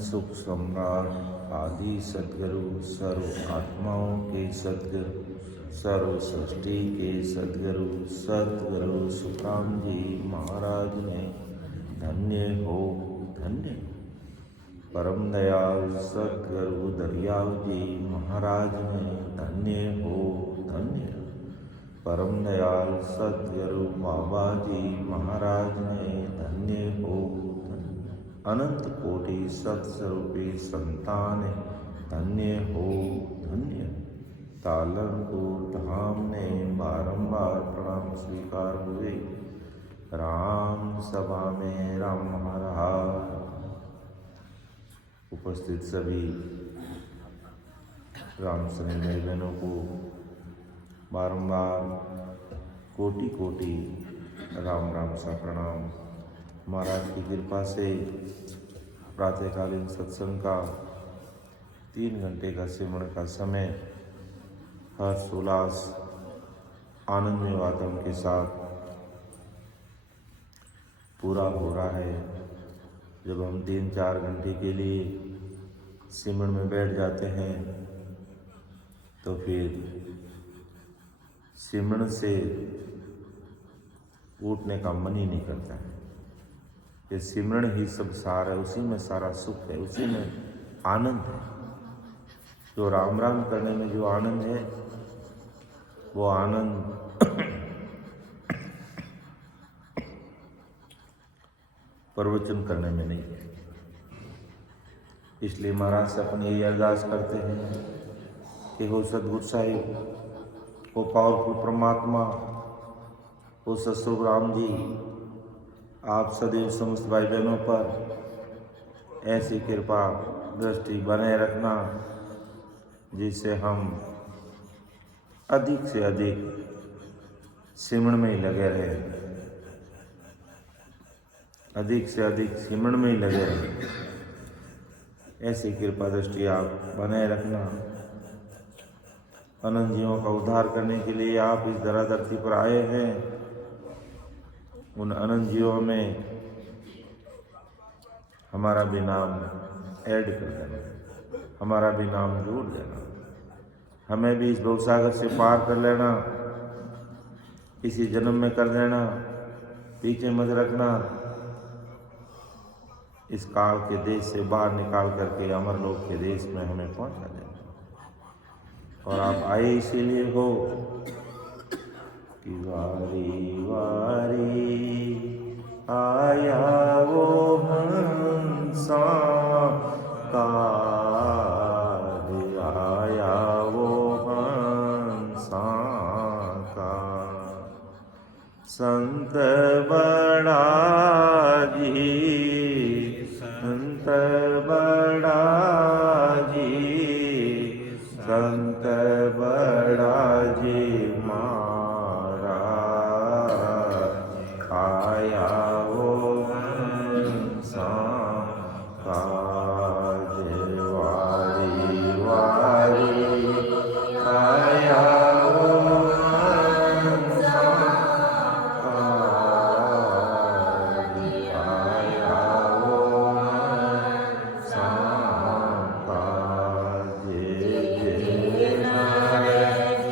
सुख सम्राट आदि सद्गुरु सर्व आत्माओं के सद्गुरु सर्व सृष्टि के सद्गुरु सद्गुरु सुखराम जी महाराज ने धन्य हो धन्य। परम दयाल सद्गुरु दरियाव जी महाराज ने धन्य हो धन्य। परम दयाल सद्गुरु बाबा जी महाराज ने धन्य हो धन्य। अनंत कोटि सत्स्वरूपी संतान धन्य हो धन्य। तालनपुर धाम ने बारंबार प्रणाम स्वीकार हुए। राम सभा में राम महाराज। उपस्थित सभी राम सने भाई बहनों को बारंबार कोटि कोटि राम राम सा प्रणाम। महाराज की कृपा से प्रातःकालीन सत्संग का 3 घंटे का सिमरन का समय हर्ष उल्लास आनंदमय वातावरण के साथ पूरा हो रहा है। जब हम 3-4 घंटे के लिए सिमरन में बैठ जाते हैं तो फिर सिमरन से उठने का मन ही नहीं करता है। ये सिमरन ही सब सार है, उसी में सारा सुख है, उसी में आनंद है। जो राम राम करने में जो आनंद है वो आनंद प्रवचन करने में नहीं है। इसलिए महाराज से अपन यही अरदास करते हैं कि हो सद्गुरु साहिब, वो पावरफुल परमात्मा, वो सतस्वरूप राम जी, आप सदैव समस्त भाई बहनों पर ऐसी कृपा दृष्टि बनाए रखना जिससे हम अधिक से अधिक सिमरन में ही लगे रहें, अधिक से अधिक सिमरन में ही लगे रहें। ऐसी कृपा दृष्टि आप बनाए रखना। अनंत जीवों का उद्धार करने के लिए आप इस धरा धरती पर आए हैं। उन अनंत जीवों में हमारा भी नाम ऐड कर देना, हमारा भी नाम जोड़ देना। हमें भी इस भवसागर से पार कर लेना, इसी जन्म में कर देना, पीछे मत रखना। इस काल के देश से बाहर निकाल करके अमरलोक के देश में हमें पहुंचा देना। और आप आए इसीलिए हो कि वारी वारी आया वो हंसा कार, आया वो हंसा कार। संत बड़ा जी, संत बड़ा जी, संत बड़ा जी मारा आया वो हंसा काज। वारी वारी आया वो हंसा काज, आया वो हंसा काज। जय जय नारायण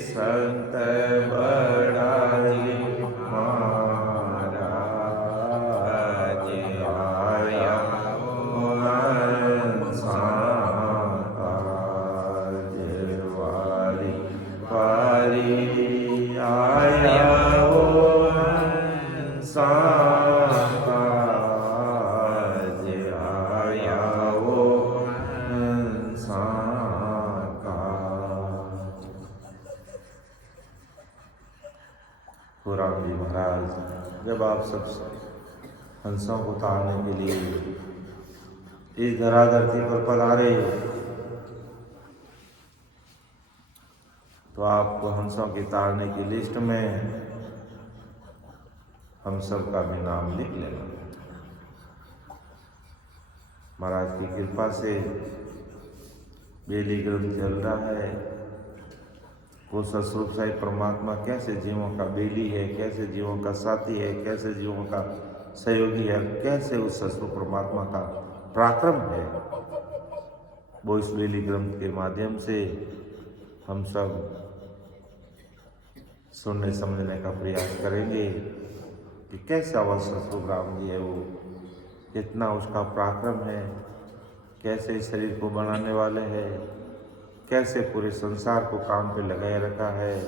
संत बड़ाई महाराज आया काज वारी वारी आया वो काज आया वो राम जी महाराज जब आप सब हंसों को तारने के लिए इस धरा धरती पर पधारे तो आपको हंसों की तारने की लिस्ट में हम सब का भी नाम लिख लेना। महाराज की कृपा से बेली ग्रंथ चल रहा है। वो सस्वरूप साई परमात्मा कैसे जीवों का बेली है, कैसे जीवों का साथी है, कैसे जीवों का सहयोगी है, कैसे उस सस्वरूप परमात्मा का पराक्रम है, वो इस बेली ग्रंथ के माध्यम से हम सब सुनने समझने का प्रयास करेंगे कि कैसा वह सस्वरूप राम जी है, वो कितना उसका पराक्रम है, कैसे इस शरीर को बनाने वाले हैं, कैसे पूरे संसार को काम पे लगाए रखा है,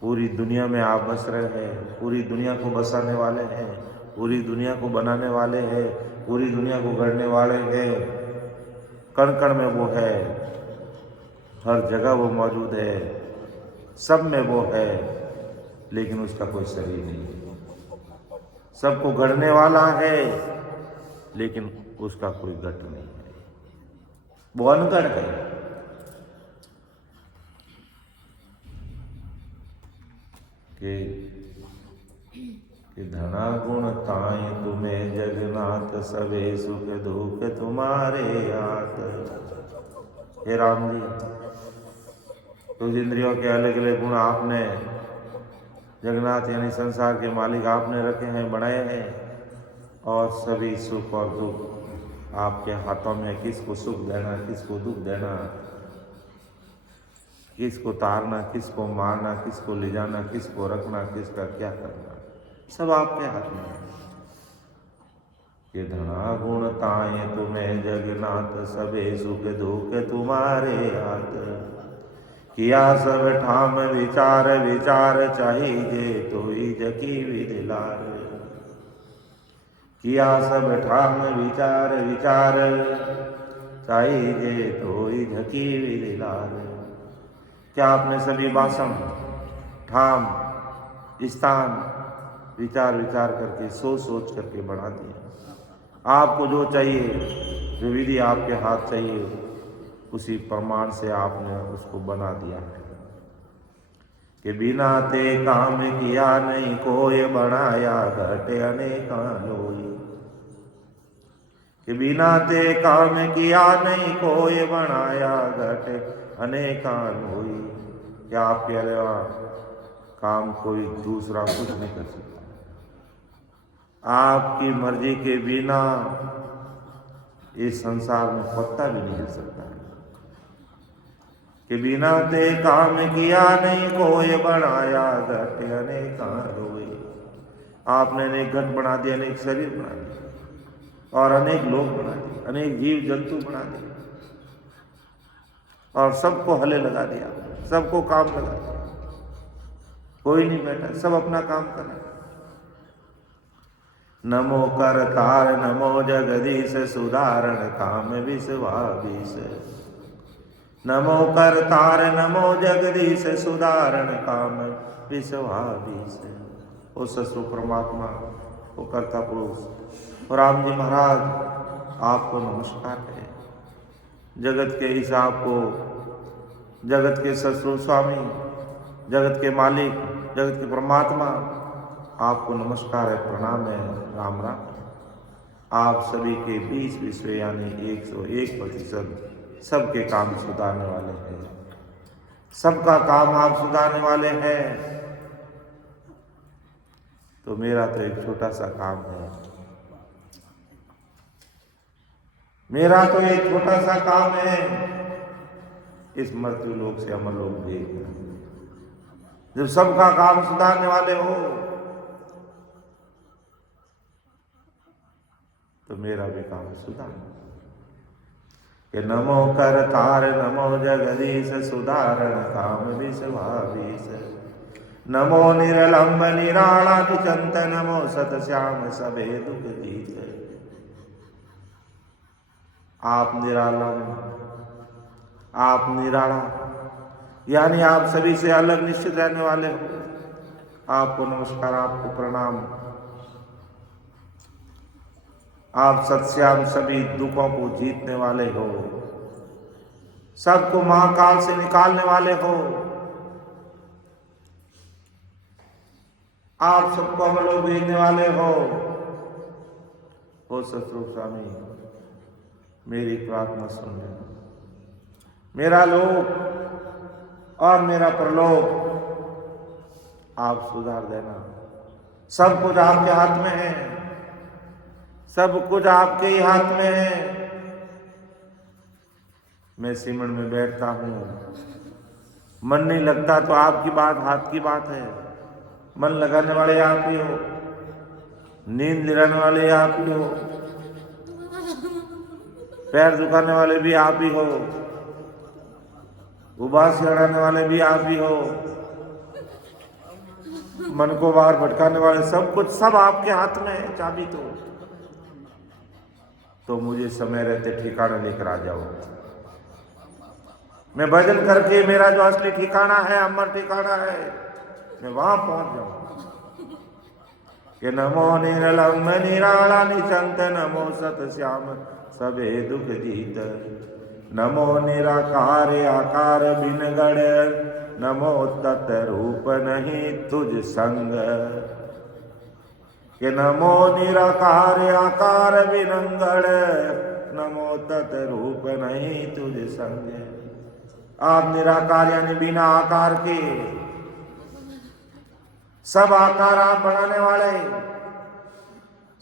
पूरी दुनिया में आप बस रहे हैं, पूरी दुनिया को बसाने वाले हैं, पूरी दुनिया को बनाने वाले हैं, पूरी दुनिया को गढ़ने वाले हैं। कण कण में वो है, हर जगह वो मौजूद है, सब में वो है, लेकिन उसका कोई शरीर नहीं है। सबको गढ़ने वाला है, लेकिन उसका कोई गठ नहीं है, वो अनगढ़ है। कि धना गुण ताई तुम्हें जगन्नाथ, सबे सुख दुख तुम्हारे हाथ। हे राम जी, तो इंद्रियों के अलग अलग गुण आपने जगन्नाथ यानी संसार के मालिक आपने रखे हैं, बनाए हैं, और सभी सुख और दुख आपके हाथों में। किसको सुख देना, किसको दुख देना, किसको तारना, किसको मारना, किसको ले जाना, किसको रखना, किसका क्या करना, सब आपके हाथ में है। कि धना गुण ताए तुम्हें जगन्नाथ, सबे सुख दुख तुम्हारे हाथ। किया सब ठाम विचार, विचार चाहिए तो ही जकी विदिलार। किया सब ठाम विचार, विचार चाहिए तो ही झकी विदिलार। क्या आपने सभी बासम, ठाम, स्थान विचार विचार करके सोच सोच करके बना दिया। आपको जो चाहिए, जो विधि आपके हाथ चाहिए, उसी प्रमाण से आपने उसको बना दिया है। कि बिना ते काम किया नहीं कोई, बनाया घटे अनेका लोई। कि बिना ते काम किया नहीं कोई, बनाया घटे अनेका लोई। क्या आपके अलावा काम कोई दूसरा कुछ नहीं कर सकता। आपकी मर्जी के बिना इस संसार में पत्ता भी नहीं हिल सकता है। कि बिना ते काम किया नहीं कोई, बनाया घट अनेका लोई। आपने अनेक घट बना दिए, अनेक शरीर बना दिए, और अनेक लोग बना दिए, अनेक जीव जंतु बना दिए, और सबको हले लगा दिया, सबको काम लगा दिया। कोई नहीं बैठा, सब अपना काम कर रहे। नमो करतार नमो जगदीश, सुधारण काम विश्वाधीश। नमो करतार नमो जगदीश, सुधारण काम विश्वाधीश। ओ सस्वरूप परमात्मा, ओ कर्ता पुरुष, और राम जी महाराज आपको नमस्कार है। जगत के हिसाब को, जगत के सस्वरूप स्वामी, जगत के मालिक, जगत के परमात्मा, आपको नमस्कार है, प्रणाम है, राम राम। आप सभी के 20 विश्व यानी 101% सबके काम सुधारने वाले हैं, सबका काम आप सुधारने वाले हैं। तो मेरा तो एक छोटा सा काम है, मेरा तो एक छोटा सा काम है इस मृत्यु लोक से अमर लोक भेजना। जब सबका काम सुधारने वाले हो तो मेरा भी काम सुधार। कि नमो करतार नमो जगदीश सुधारण काम विश्वावीश। नमो निरलंब निराला निचंत नमो सत श्याम सबे दुख जीत। आप निरालम, आप निराला, यानी आप सभी से अलग निश्चित रहने वाले हो। आपको नमस्कार, आपको प्रणाम। आप सत्श्याम सभी दुखों को जीतने वाले हो, सबको महाकाल से निकालने वाले हो। आप सबको अमरलोक भेजने वाले हो सतरूप स्वामी, मेरी प्रार्थना सुन लेना। मेरा लोक और मेरा परलोक आप सुधार देना। सब कुछ आपके हाथ में है, सब कुछ आपके ही हाथ में है। मैं सिमरन में बैठता हूं, मन नहीं लगता तो आपकी बात, हाथ की बात है। मन लगाने वाले आप ही हो, नींद दिलाने वाले आप ही हो, पैर दुखाने वाले भी आप ही हो, उबास चढ़ाने वाले भी आप ही हो, मन को बाहर भटकाने वाले, सब कुछ सब आपके हाथ में है चाबी। तो मुझे समय रहते ठिकाना लेकर आ जाओ। मैं भजन करके मेरा जो असली ठिकाना है, अमर ठिकाना है, मैं वहां पहुंच जाऊं। कि नमो निरलंब निराला निचंत नमो सत श्याम सबे दुख जीत। नमो निराकार आकार बिन गण नमो तत् रूप नहीं तुझ संग। कि नमो निराकार आकार विनंगड़ नमो तत् रूप नहीं तुझ संग। आप निराकार यानी बिना आकार के, सब आकार आप बनाने वाले,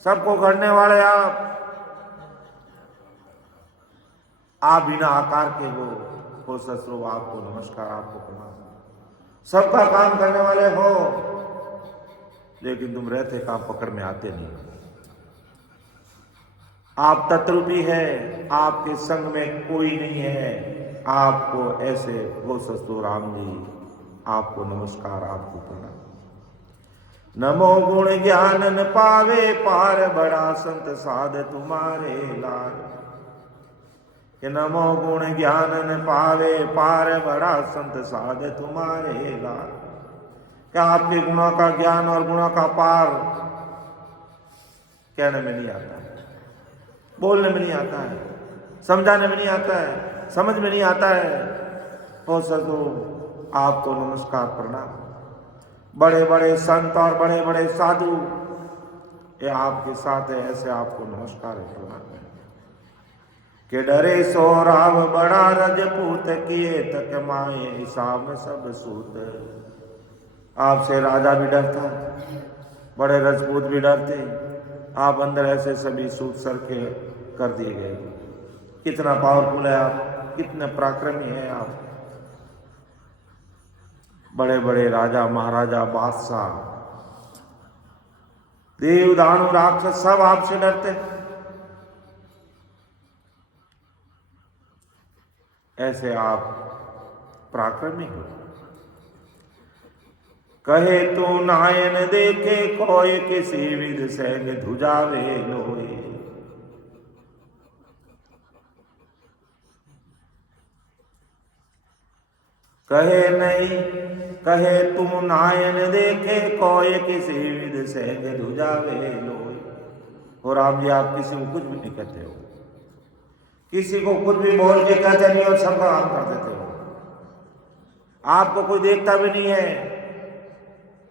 सबको गढ़ने वाले आप बिना आकार के हो ससुर। आपको नमस्कार, आपको प्रणाम। सबका काम करने वाले हो, लेकिन तुम रहते काम पकड़ में आते नहीं। आप तत्रूपी है, आपके संग में कोई नहीं है। आपको ऐसे हो ससुर राम जी, आपको नमस्कार, आपको प्रणाम। नमो गुण ज्ञान न पावे पार बड़ा संत साध तुम्हारे लाल। कि नमो गुण ज्ञान न पावे पार बड़ा संत साध तुम्हारे लाल। क्या आपके गुणों का ज्ञान और गुणों का पार कहने में नहीं आता है, बोलने में नहीं आता है, समझाने में नहीं आता है, समझ में नहीं आता है। हो सदगुरु आपको नमस्कार प्रणाम। बड़े बड़े संत और बड़े बड़े साधु ये आपके साथ है, ऐसे आपको नमस्कार प्रणाम। के डरे सो राव बड़ा रजपूत किए तक माए हिसाब सब सूत। आपसे राजा भी डरता, बड़े राजपूत भी डरते। आप अंदर ऐसे सभी सूत सर के कर दिए गए। कितना पावरफुल है आप, कितने पराक्रमी हैं आप। बड़े बड़े राजा महाराजा बादशाह देव दानव राक्षस सब आपसे डरते। ऐसे आप पराक्रमी हो। कहे तू नायन देखे कोय किसी विध सैन्य धुजावे लोए। कहे नहीं, कहे तू नायन देखे कोय किसी विध सैन्य धुजावे लोए। और आप जी आप किसी को कुछ भी नहीं कहते हो, किसी को कुछ भी बोल के कहते नहीं हो, सबका काम कर देते हो। आपको कोई देखता भी नहीं है,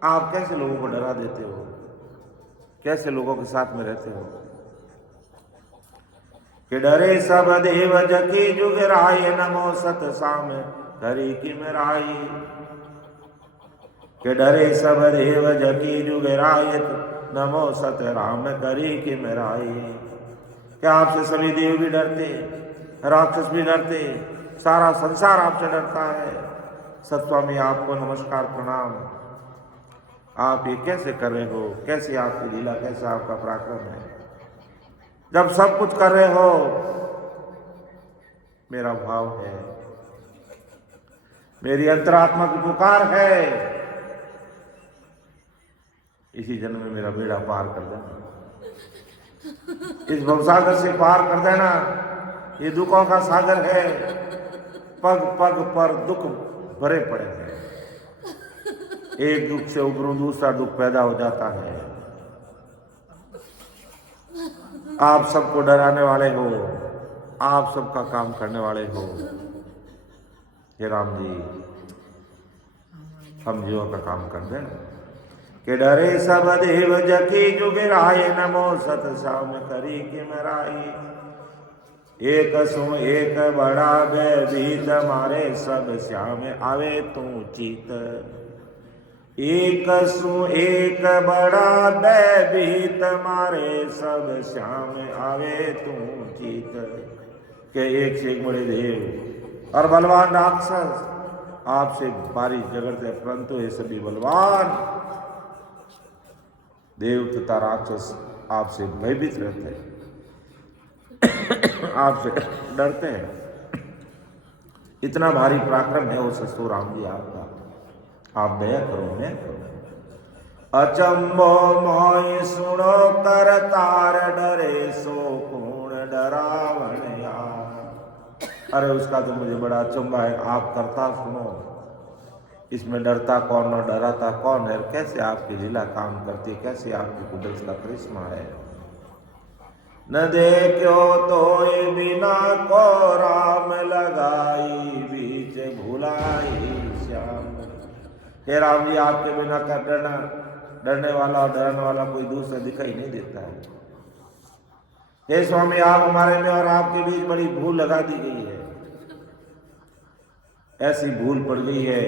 आप कैसे लोगों को डरा देते हो, कैसे लोगों के साथ में रहते हो। कि डरे सब देव जकी जुग राय नमो सत साम करी कि मेराई। कि डरे सब देव जकी जुग राय नमो सत राम करी कि मेराई। क्या आपसे सभी देव भी डरते, राक्षस भी डरते, सारा संसार आपसे डरता है। सतस्वामी आपको नमस्कार प्रणाम। आप ये कैसे कर रहे हो, कैसे आपकी लीला, कैसा आपका पराक्रम है। जब सब कुछ कर रहे हो, मेरा भाव है, मेरी अंतरात्मा की पुकार है, इसी जन्म में मेरा बेड़ा पार कर देना, इस भवसागर से पार कर देना। ये दुखों का सागर है, पग पग पर दुख भरे पड़े हैं। एक दुख से उबरूं दूसरा दुख पैदा हो जाता है। आप सबको डराने वाले हो, आप सबका काम करने वाले हो। हे राम जी, हम जीवों का काम कर दें कि डरे सब देव जकी जुगिराए, नमो सत श्याम करी कि मराई। एक सु एक बड़ा भयभीत, मारे सब श्याम आवे तू चीत। एक सु एक बड़ा भयभीत, मारे सब श्याम आवे तू चीत। के एक से एक बड़े देव और बलवान राक्षस आपसे भारी झगड़ते, परंतु ये सभी बलवान देव तथा राक्षस आपसे भयभीत रहते हैं, आपसे डरते हैं। इतना भारी पराक्रम है वो ससुर राम जी आपका। आप दया करो, मैं करो। अचंबो मोय सुनो कर तार, डरे सो कौन डरावन यार। अरे उसका तो मुझे बड़ा अचंबा है, आप करता सुनो, इसमें डरता कौन और डराता कौन है। कैसे आपकी लीला काम करती है, कैसे आपकी कुदरत का करिश्मा है। न देखो तो बिना को राम लगाई, बीच भुलाई श्याम। हे राम जी, आपके बिना का डरने वाला और डरने वाला कोई दूसरा दिखाई नहीं देता है। हे स्वामी, आप हमारे में और आपके बीच बड़ी भूल लगा दी गई है। ऐसी भूल पड़ गई है,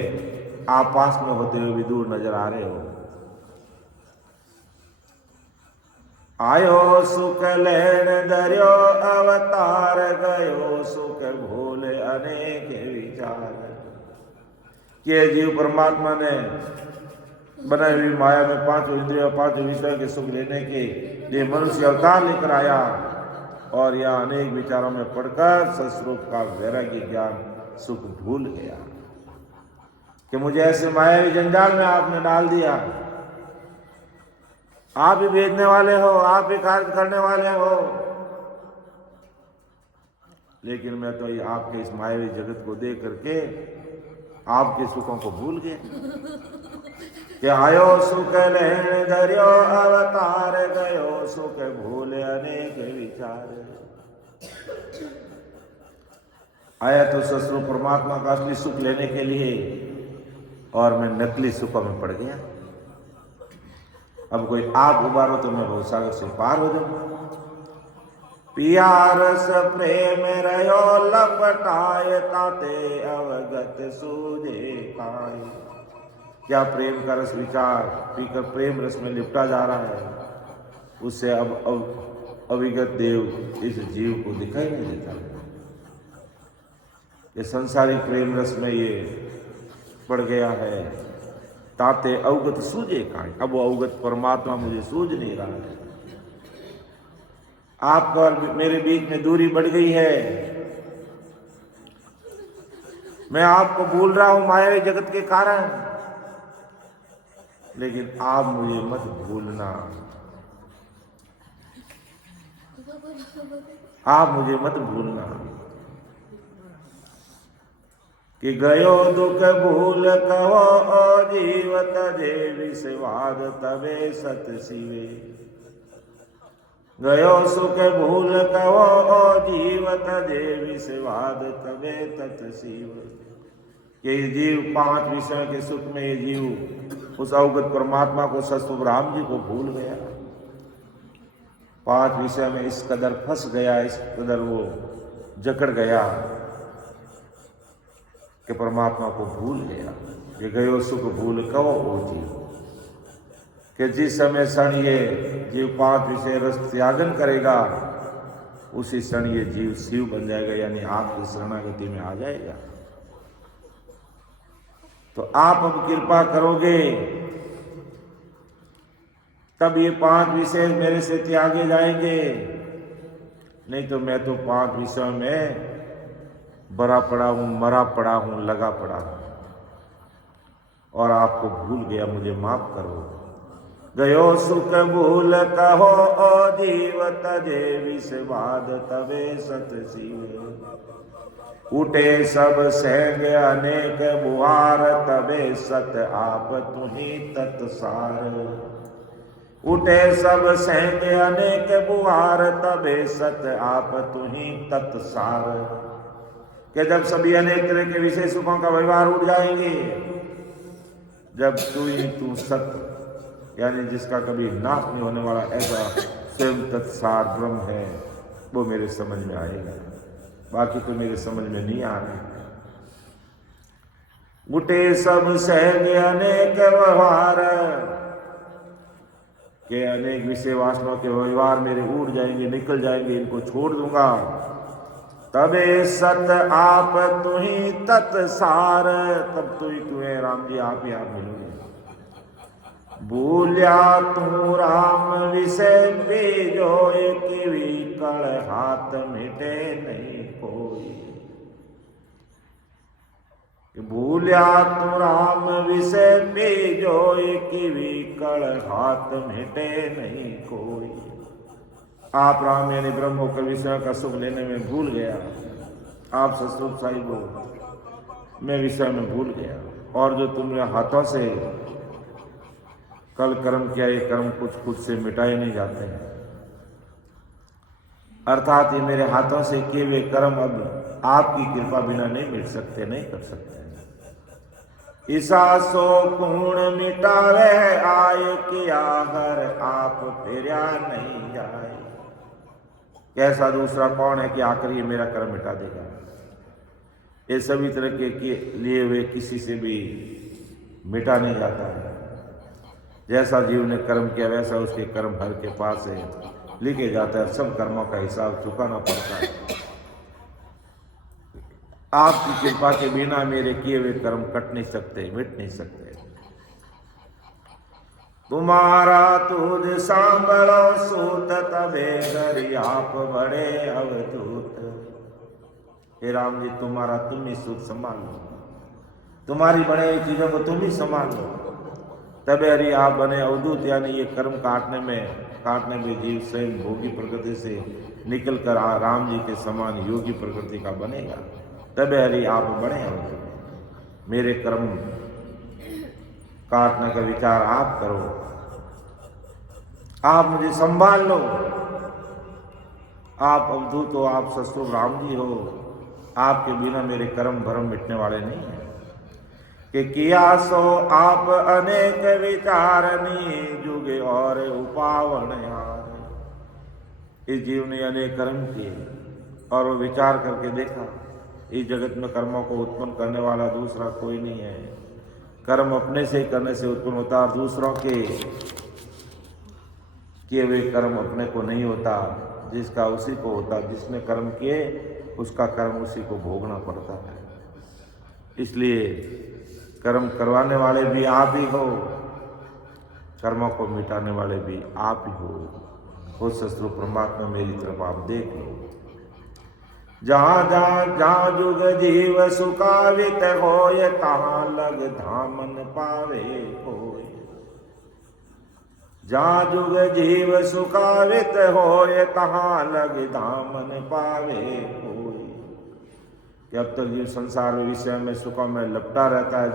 आप पास में होते हुए भी दूर नजर आ रहे हो। आयो सुख लेन दरियो अवतार, गयो सुख भूल अनेक विचार। ये जीव परमात्मा ने बनाई हुई माया में पांचों इंद्रियों पांचों विषयों के सुख लेने के लिए मनुष्य अवतार लेकर आया, और यह अनेक विचारों में पढ़कर सस्वरूप का वैराग्य ज्ञान सुख भूल गया कि मुझे ऐसे मायावी जंजाल में आपने डाल दिया। आप ही भेजने वाले हो, आप ही कार्य करने वाले हो, लेकिन मैं तो ये आपके इस मायावी जगत को देख करके आपके सुखों को भूल गया। कि आयो सुख लेन धरियो अवतार, गयो सुख भूल अनेक विचार। आया तो ससुर परमात्मा का असली सुख लेने के लिए, और मैं नकली सुखों में पड़ गया। अब कोई आप उबारो तो मैं भवसागर से पार हो जाऊंगा। पियारस प्रेम रयो लपटाए, ताते अवगत सूझे काय। क्या प्रेम का रस विचार पीकर प्रेम रस में लिपटा जा रहा है, उससे अब अविगत देव इस जीव को दिखाई नहीं देता। ये संसारिक प्रेम रस में ये पड़ गया है। ताते अवगत सूझे काय, अब वो अवगत परमात्मा मुझे सूझ नहीं रहा है। आपका और मेरे बीच में दूरी बढ़ गई है। मैं आपको भूल रहा हूं मायावी जगत के कारण, लेकिन आप मुझे मत भूलना, आप मुझे मत भूलना। कि गयो दुख भूल कहो जीवत देवी सेवाद, तबे सत शिवे। गयो सुख भूल कहो जीवत देवी सेवाद, तबे तत शिव। ये जीव पांच विषयों के सुख में ये जीव उस अवगत परमात्मा को सस्तुभ राम जी को भूल गया। पांच विषय में इस कदर फंस गया, इस कदर वो जकड़ गया कि परमात्मा को भूल गया। ये गयो सुख भूल कहो ओ जीव। कि जिस समय क्षण ये जीव पांच विषय रस त्यागन करेगा, उसी क्षण ये जीव शिव बन जाएगा, यानी आपकी शरणागति में आ जाएगा। तो आप अब कृपा करोगे तब ये 5 विषय मेरे से त्यागे जाएंगे, नहीं तो मैं तो 5 विषयों में बड़ा पड़ा हूं, मरा पड़ा हूं, लगा पड़ा हूं और आपको भूल गया, मुझे माफ करो। गयो सुख भूल कहो ओ जीव तजे विषवाद तबे सत शिव। उठे सब सैंग अनेक बुहार तबे सत आप तुम्ही तत्सार। उठे सब सैंग अनेक बुहार तबे सत आप तुम्ही तत्सार। कि जब सभी अनेक तरह के विषय सुखों का व्यवहार उठ जाएंगे, जब तू सत्य यानी जिसका कभी नाश नहीं होने वाला ऐसा स्वयं तत्सार ब्रह्म है, वो मेरे समझ में आएगा। बाकी तो मेरे समझ में नहीं आ रहा। उठे सब सहज अनेक व्यवहार, के अनेक विषय वासनाओं के व्यवहार मेरे उड़ जाएंगे, निकल जाएंगे, इनको छोड़ दूंगा। तबे सत आप तुम्ही तत्सार, तब तो ही तुम्हें राम जी आप ही आप मिलोगे। भूलिया तू राम विषय पे जो किवी कड़ हाथ मिटे नहीं कोई। भूलिया तू राम विषय पे जो किवी कड़ हाथ मिटे नहीं कोई। आप राम यानी ब्रह्म होकर विषय का सुख लेने में भूल गया, आप सतरूप साहिब हो, मैं विषय में भूल गया। और जो तुमने हाथों से कल कर्म किया, ये कर्म कुछ खुद से मिटाए नहीं जाते हैं, अर्थात ये मेरे हाथों से किए हुए कर्म अब आपकी कृपा बिना नहीं मिट सकते, नहीं कर सकते। ईसा सो पूर्ण मिटावे आए किया हर आप फिरा नहीं जाए। कैसा दूसरा कौन है कि आकर ये मेरा कर्म मिटा देगा। ये सभी तरह के लिए हुए किसी से भी मिटा नहीं जाता है। जैसा जीव ने कर्म किया वैसा उसके कर्म हर के पास है, लिखे जाता है। सब कर्मों का हिसाब चुकाना पड़ता है। आपकी कृपा के बिना मेरे किए हुए कर्म कट नहीं सकते, मिट नहीं सकते। तुम्हारा तुझ सांभलो सूत तबे धरि आप बड़े अवधूत। हे राम जी, तुम्हारा तुम ही सूत संभाल लो, तुम्हारी बड़े चीजों को तुम ही संभाल लो, तबे हरि आप बने अवधूत। यानी ये कर्म काटने में जीव स्वयं भोगी प्रकृति से निकलकर राम जी के समान योगी प्रकृति का बनेगा। तबे हरि आप बड़े अवधूत। मेरे कर्म काटने का विचार आप करो, आप मुझे संभाल लो। आप अवधूत हो, आप सतरूप राम जी हो। आपके बिना मेरे कर्म भरम मिटने वाले नहीं है। कि किया सो आप अनेक विचारनी जुगे और उपावन यार। इस जीव ने अनेक कर्म किए और वो विचार करके देखा, इस जगत में कर्मों को उत्पन्न करने वाला दूसरा कोई नहीं है। कर्म अपने से करने से उत्पन्न होता, दूसरों के किए हुए कर्म अपने को नहीं होता, जिसका उसी को होता। जिसने कर्म किए उसका कर्म उसी को भोगना पड़ता है। इसलिए कर्म करवाने वाले भी आप ही हो, कर्मों को मिटाने वाले भी आप ही हो सतरूप परमात्मा, मेरी तरफ आप देख लो। जहाँ जुग जीव सुखावित होय, तहाँ लग धामन पावे कोय। जहाँ जुग जीव सुखावित होय, तहाँ लग धामन पावे कोय। कि अब तक जीव संसार विषय में सुखों में लपटा रहता है,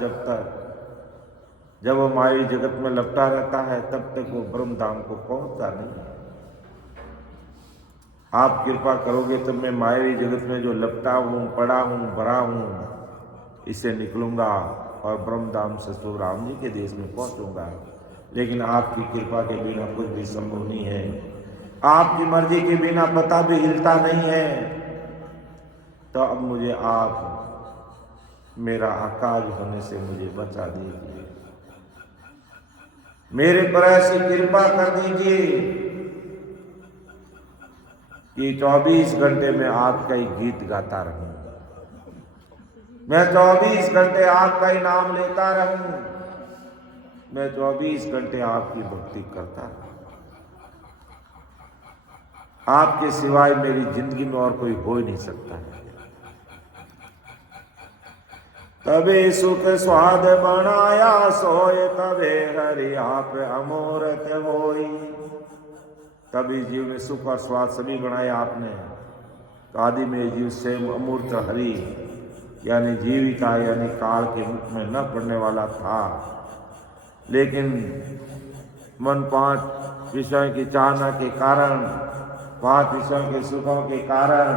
जब वो माया जगत में लपटा रहता है तब तक वो ब्रह्म धाम को पहुंचता नहीं। आप कृपा करोगे तब मैं मायावी जगत में जो लपटा हूँ, पड़ा हूँ, भरा हूँ, इससे निकलूंगा और ब्रह्मधाम सतरूप राम जी के देश में पहुँचूंगा। लेकिन आपकी कृपा के बिना कुछ भी संभव नहीं है। आपकी मर्जी के बिना पता भी हिलता नहीं है। तो अब मुझे आप मेरा अकाज होने से मुझे बचा दीजिए, मेरे पर ऐसी कृपा कर दीजिए कि 24 घंटे में आपका ही गीत गाता रहूं, मैं 24 घंटे आपका ही नाम लेता रहूं, मैं 24 घंटे आपकी भक्ति करता रहूं। आपके सिवाय मेरी जिंदगी में और कोई हो ही नहीं सकता है। तबे सुख स्वाद बनाया सोए, तबे हरि आप अमूर्त होई। तभी जीव में सुख और स्वाद सभी बनाया आपने। तो आदि में जीव से अमूर्त हरि यानी जीविता यानी काल के मुख में न पड़ने वाला था, लेकिन मन 5 विषयों की चाहना के कारण, 5 विषयों के सुखों के कारण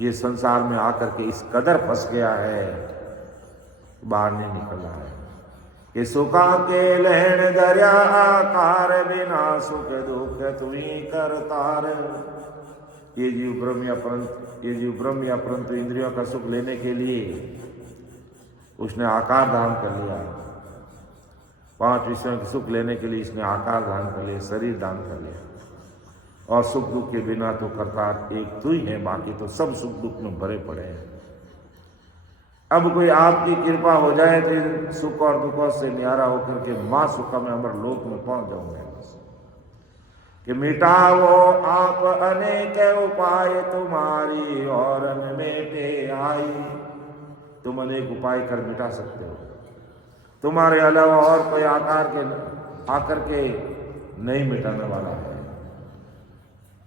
ये संसार में आकर के इस कदर फंस गया है, बाहर नहीं निकल रहा है। कि सुखा के लहन दरिया आकार, बिना सुख दुख तुई करतार। ये जीव ब्रह्म या परंतु इंद्रियों का सुख लेने के लिए उसने आकार धारण कर लिया। 5 विषयों के सुख लेने के लिए इसने आकार धारण कर लिया, शरीर दान कर लिया। और सुख दुख के बिना तो करतार एक तू ही है, बाकी तो सब सुख दुख में भरे पड़े हैं। अब कोई आपकी कृपा हो जाए तो इन सुख और दुखों से न्यारा होकर के मां सुखा में अमर लोक में पहुंच जाऊंगा। कि मिटाओ आप अनेक उपाय तुम्हारी, और मेटे आई। तुम अनेक उपाय कर मिटा सकते हो, तुम्हारे अलावा और कोई आकर के नहीं मिटाने वाला है।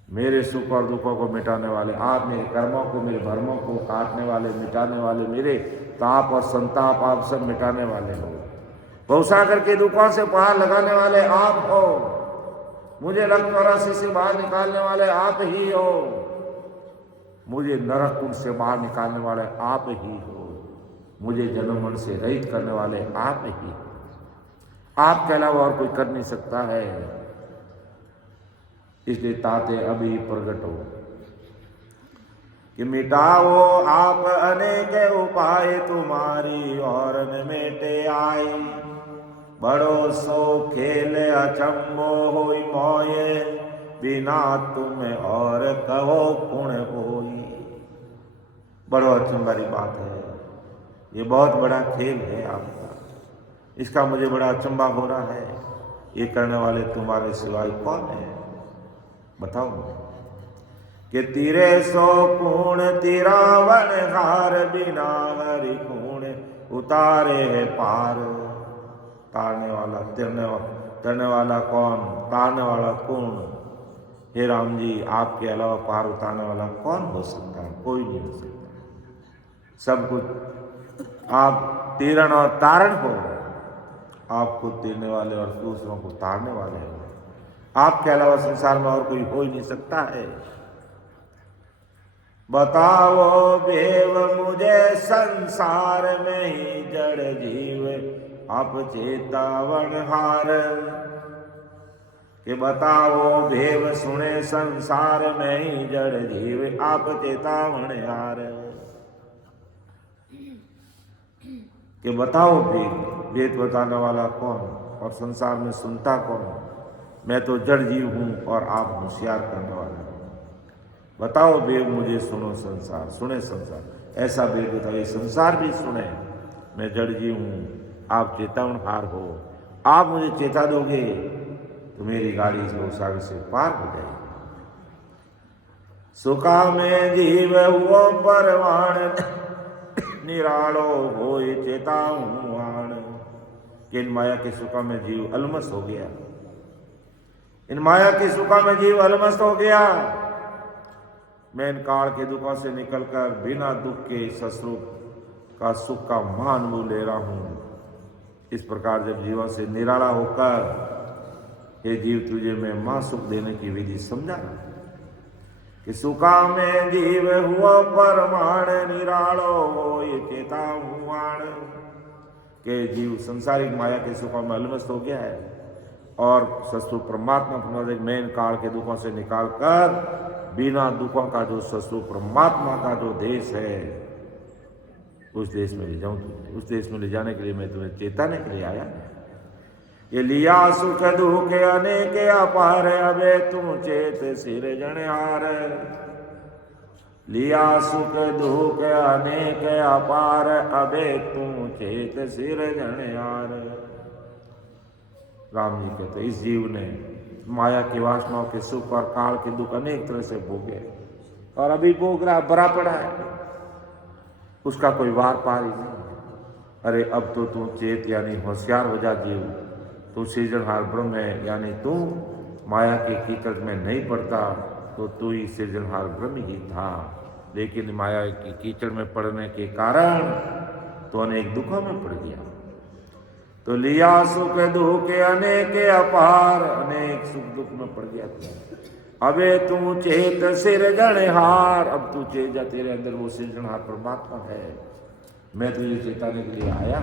मेरे सुख और दुखों को मिटाने वाले आप, मेरे कर्मों को, मेरे भरमों को काटने वाले, मिटाने वाले, मेरे ताप और संताप आप सब मिटाने वाले हो। भवसागर के दुखों से पार लगाने वाले आप हो। मुझे रक्त और रस्सी से बाहर निकालने वाले आप ही हो। मुझे नरक कुंड से बाहर निकालने वाले आप ही हो। मुझे जन्म मरण से रहित करने वाले आप ही हो। आपके अलावा और कोई कर नहीं सकता है। इसलिए ताते अभी प्रकट हो कि मिटाओ आप अनेक उपाय तुम्हारी, और न मेटे आई। बड़ो सो खेल अचंबो होई मोये, बिना तुम और कहो पुण्य होई। बड़ो अचंबा की बात है, ये बहुत बड़ा खेल है आपका, इसका मुझे बड़ा अचंबा हो रहा है। ये करने वाले तुम्हारे सिवाय कौन है, बताओ मुझे। कि तीरे सो कूण तिरावन हार, बिना हरि कूण उतारे है पार। तारने वाला तरने वाला कौन, तारने वाला कौन? हे राम जी, आपके अलावा पार उतारने वाला कौन हो सकता है? कोई नहीं हो सकता। सब कुछ आप तीरण और तारण हो, आप खुद तीरने वाले और दूसरों को तारने वाले हो। आपके अलावा संसार में और कोई हो ही नहीं सकता है। बताओ बेव मुझे संसार में ही जड़ जीव, आप चेतावन हार। कि बताओ भेव सुने संसार में ही जड़ जीव, आप चेतावन हार। कि बताओ भेद बताने वाला कौन और संसार में सुनता कौन? मैं तो जड़ जीव हूं और आप होशियार करने वाले हो। बताओ वेद मुझे सुनो संसार, सुने संसार। ऐसा वेद बताइए संसार भी सुने। मैं जड़ जीव हूं, आप चेतावनहार हो। आप मुझे चेता दोगे तो मेरी गाड़ी इस भवसागर से पार हो जाएगी। सुखा में जीव हुओ परवाण, निरालो होए चेताऊं। कि इन माया के सुखा में जीव अलमस हो गया, इन माया की सुखा में जीव अलमस्त हो गया। मैं इन काल के दुखों से निकलकर बिना दुख के ससुर का सुख का मान वो ले रहा हूं। इस प्रकार जब जीवों से निराला होकर हे जीव तुझे मैं मां सुख देने की विधि समझा कि सुखा में जीव हुआ परमाण, निरालो हो ये चेताऊं। के जीव संसारिक माया के सुखों में अलमस्त हो गया है और ससुर परमात्मा मैं इन काल के दुखों से निकालकर बिना दुखों का जो ससुर परमात्मा का जो देश है उस देश में ले जाऊं तुझे। उस देश में ले जाने के लिए मैं तुम्हें चेताने के लिए आया। ये लिया सुख दुख अनेक अपार, अबे तू चेत सिरजनहार। लिया सुख दुख अनेक अपार, अबे तू चेत सिरजनहार। राम जी कहते इस जीव ने माया की वासनाओं के सुख और काल के दुख अनेक तरह से भोगे और अभी भोग रहा, भरा पड़ा है, उसका कोई वार पार ही नहीं। अरे अब तो तू चेत यानी होशियार हो जा जीव, तू सृजनहार ब्रह्म है, यानी तू माया के कीचड़ में नहीं पड़ता तो तू ही सृजनहार ब्रह्म ही था। लेकिन माया की कीचड़ में पड़ने के कारण तो अनेक दुखों में पड़ गया। तो लिया सुख दुख अनेक अपार, अनेक सुख दुख में पड़ गया तू। अबे तू चेत सिरजनहार, अब तू चेत जा, तेरे अंदर वो सृजनहार परमात्मा है। मैं तुझे चेताने के लिए आया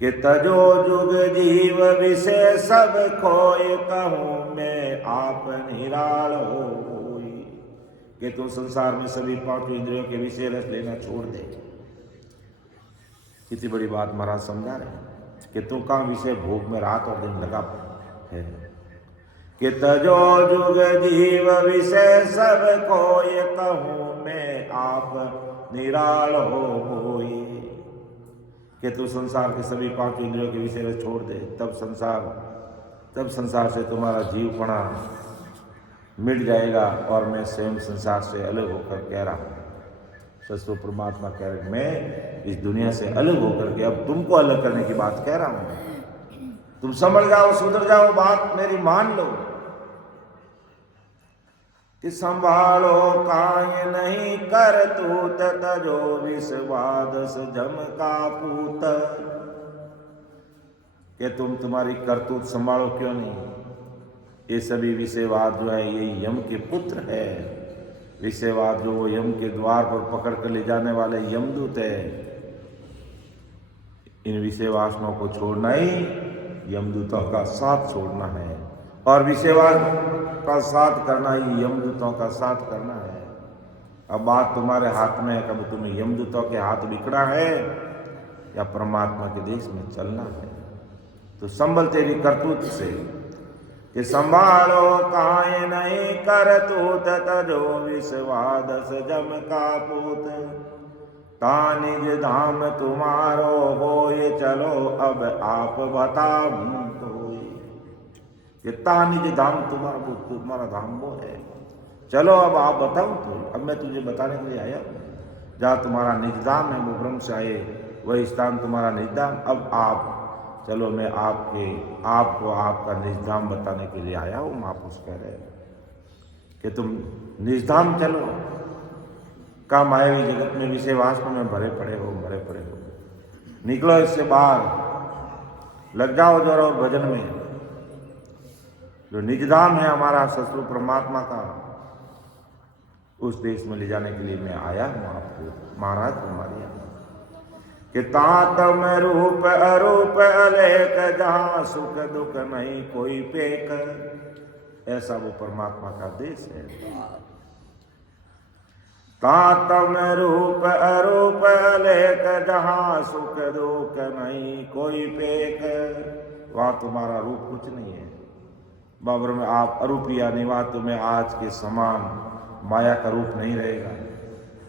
कि तजो जुग जीव विषय सब खोए, कहूँ मैं आप निराल होई। कि तू संसार में सभी पांचों इंद्रियों के विषय रस लेना छोड़ दे। कितनी बड़ी बात महाराज समझा रहे कि तू कहाँ विषय भोग में रात और दिन लगा है। कि तजो जुग जीव विषय सब खोए, कहूँ मैं आप निराल होई। कि तू संसार के सभी पांचों इंद्रियों के विषय छोड़ दे, तब संसार से तुम्हारा जीवपना मिट जाएगा। और मैं स्वयं संसार से अलग होकर कह रहा हूँ, ससुर परमात्मा कह रहे मैं इस दुनिया से अलग होकर के अब तुमको अलग करने की बात कह रहा हूँ। तुम समझ जाओ, सुधर जाओ, बात मेरी मान लो। कि संभालो काय नहीं कर तूत, तजो विषवादस जम का पूत। कि तुम तुम्हारी करतूत संभालो क्यों नहीं? ये सभी विषयवाद जो है ये यम के पुत्र है। विषयवाद जो वो यम के द्वार पर पकड़ कर ले जाने वाले यमदूत है। इन विषय वासनाओं को छोड़ना ही यमदूतों का साथ छोड़ना है, और विषयवाद का साथ करना ही यमदूतों का साथ करना है। अब बात तुम्हारे हाथ में है, कभी तुम्हें यमदूतों के हाथ बिकना है या परमात्मा के देश में चलना है। तो संभल तेरी करतूत से। कि संभालो काय नहीं कर तूत, तजो विषवादस जम का पूत। ता निज धाम तुम्हारो होए, चलो अब आप बताऊं तो। ये ता निज धाम तुम्हारा धाम वो है, चलो अब आप बताओ तो। अब मैं तुझे बताने के लिए आया, जहाँ तुम्हारा निज धाम है वो ब्रह्म से आए, वही स्थान तुम्हारा निज धाम। अब आप चलो, मैं आपको आपका निजधाम बताने के लिए आया हूँ। महापुरुष कह रहे हैं कि तुम निजधाम चलो। का मायावी जगत में विषय वासना में भरे पड़े हो। निकलो इससे बाहर, लग जाओ जोर और भजन में। जो निजधाम है हमारा ससुर परमात्मा का, उस देश में ले जाने के लिए मैं आया हूँ आपको महाराज तुम्हारे यहाँ। कि तातम रूप अरूप अलेख, जहाँ सुख दुख नहीं कोई पेक। ऐसा वो परमात्मा का देश है। तातम रूप अरूप अलेख, जहाँ सुख दुख नहीं कोई पेक। वहाँ तुम्हारा रूप कुछ नहीं है। बाबर में आप अरूपिया निवास, तुम्हें आज के समान माया का रूप नहीं रहेगा।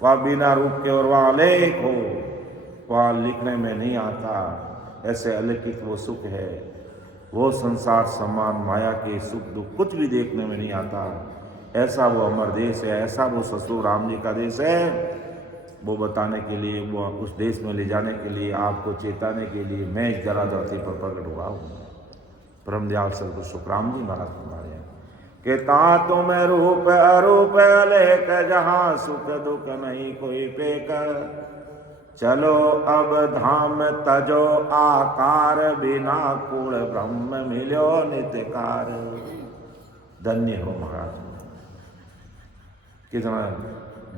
वहाँ बिना रूप के और वहाँ अलेख हो, वहाँ लिखने में नहीं आता। ऐसे अलौकिक वो सुख है, वो संसार समान माया के सुख दुख कुछ भी देखने में नहीं आता। ऐसा वो अमर देश है, ऐसा वो ससुर राम जी का देश है। वो बताने के लिए, वो उस देश में ले जाने के लिए, आपको चेताने के लिए मैं इस जरा धरती पर प्रकट हुआ हूँ। ब्रह्मदयाल सदगुरु सुखराम जी महाराज तुम्हारे के ता तुम रूप अरूप अलेख, जहाँ सुख दुख नहीं कोई पेकर। चलो अब धाम तजो आकार, बिना कूड़ ब्रह्म मिलो नित्यकार। धन्य हो महाराज, कितना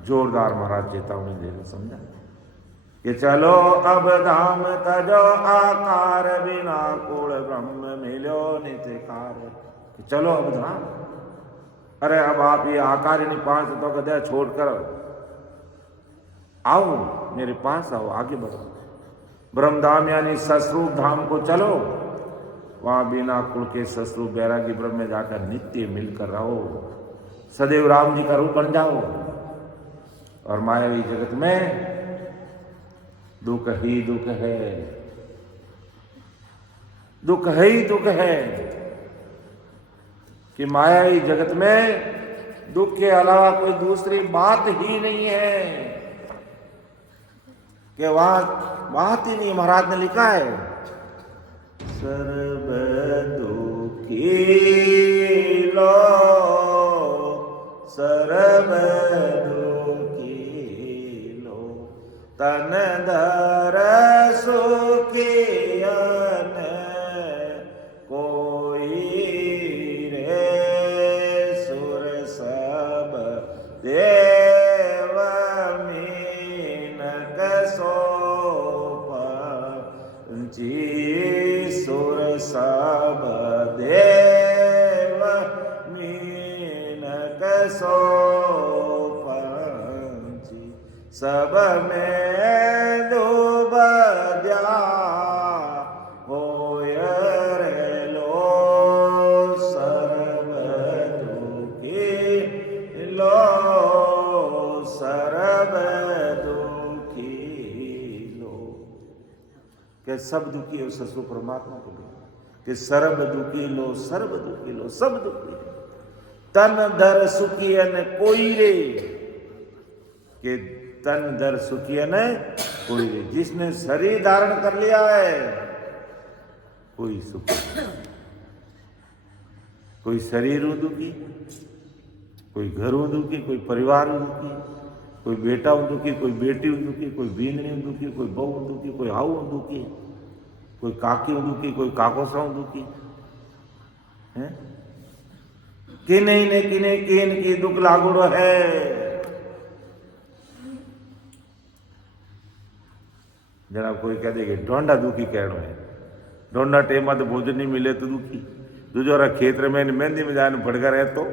जोरदार महाराज चेतावनी दे रहे, समझा? कि चलो अब धाम तजो आकार, बिना कूड़ ब्रह्म मिलो नित्यकार। चलो अब धाम, अरे अब आप ये आकार यानी 5 तत्वों का देह छोड़कर आओ, मेरे पास आओ, आगे बढ़ो। ब्रह्मधाम यानी सस्वरूप धाम को चलो। वहाँ बिना कुल के ससुर बैरागी ब्रह्म में जाकर नित्य मिलकर रहो, सदैव राम जी का रूप बन जाओ। और मायावी जगत में दुख ही दुख है, दुख ही दुख है कि मायावी जगत में दुख के अलावा कोई दूसरी बात ही नहीं है, कि वहां बात ही नहीं। महाराज ने लिखा है सर्व दुखी लो, सर्व दुखी लो, तन धर सुखियन कोई रे, सुर सब देव मीनक सोपंची, सुर सब देव मीनक सोपंची, सब में दुबद्या होय रे लो, सर्व दुखी लो, सर्व दुखी लो। कि सब दुखी हो ससुर परमात्मा को भी, कि सर्व दुखी लो, सर्व दुखी लो, सब दुखी। तन धर सुखियन कोई रे, कि तन धर सुखियन कोई रे, जिसने शरीर धारण कर लिया है कोई सुख नहीं। कोई शरीर दुखी, कोई घर दुखी, कोई परिवार दुखी, कोई बेटा दुखी, कोई बेटी दुखी, कोई बीननी दुखी, कोई बहू दुखी, कोई हाउ दुखी, कोई काकी दुखी, कोई काकोसा दुखी है। किने ने किने किन की दुख लागुड़ो है। जनाब कोई कह दे कि ढोंडा दुखी कहनो है, ढोंडा टेम तो भोजन नहीं मिले तो दुखी, दूजोरा खेत्र में मेहंदी में जाने भड़का रहे तो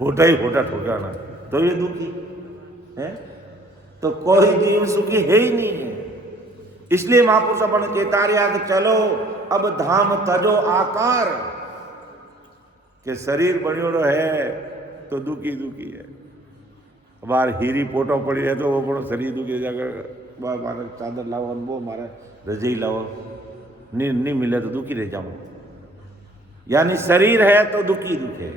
होटा ही होटा ठोकाना, तो ये दुखी है। तो कोई जीव सुखी है ही नहीं है। इसलिए महापुरुष अपन केतारिया कि चलो अब धाम तजो आकार, के शरीर बनियोड़ो है तो दुखी दुखी है। बार हीरी पोटो पड़ी है तो वो बड़ो शरीर दुखी जाकर मारे चादर लाओ, वो मारे रजाई लाओ, नहीं मिले तो दुखी रह जाऊं। यानी शरीर है तो दुखी दुख है।